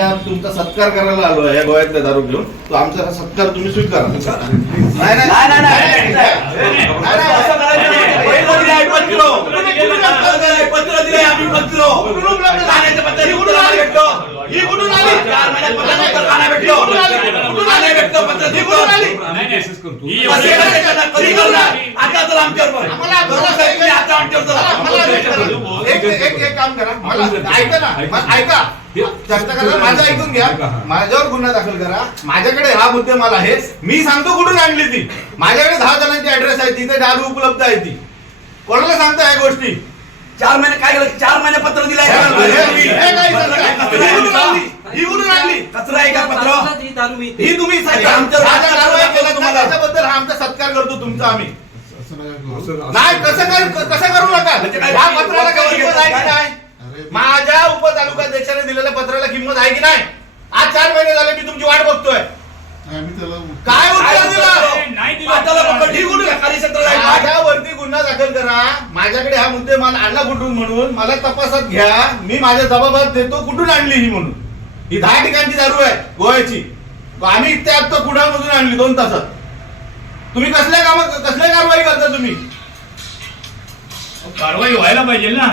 आम्ही आज तुमचा सत्कार करायला आलो आहे या गोव्यातल्या दारू घेऊन. तो आमचा सत्कार तुम्ही स्वीकारा. नाही एक काम करा, मला ऐका ना, ऐका, चर्चा करा, माझं ऐकून घ्या. माझ्यावर गुन्हा दाखल करा. माझ्याकडे हा मुद्देमाल आहे. मी सांगतो कुठून आणली ती. माझ्याकडे 10 जणांची ऍड्रेस आहे, तिथे दारू उपलब्ध आहे. ती कोणाला सांगता ह्या गोष्टी? 4 महिने काय केलं? 4 महिने पत्र दिलंय. ही कुठून आणली? कचरा आहे का पत्र? ही तुम्ही त्याच्याबद्दल हा आमचा सत्कार करतो तुमचा. आम्ही नाही कसं करू नका. ह्या पत्राला काही किंमत आहे की नाही? माझ्या उपतालुकाध्यक्षाने दिलेल्या पत्राला किंमत आहे की नाही? आज 4 महिने झाले मी तुमची वाट बघतोय. काय उत्तर दिलं? माझ्यावरती गुन्हा दाखल करा. माझ्याकडे हा मुद्देमाल आणला कुठून म्हणून मला तपासात घ्या. मी माझ्या जबाबात देतो कुठून आणली ही म्हणून. ही 10 ठिकाणची दारू आहे गोव्याची. आम्ही इथे आता कुडामधून आणली 2 तासात. तुम्ही कसल्या कारवाई करता? तुम्ही कारवाई व्हायला पाहिजे ना.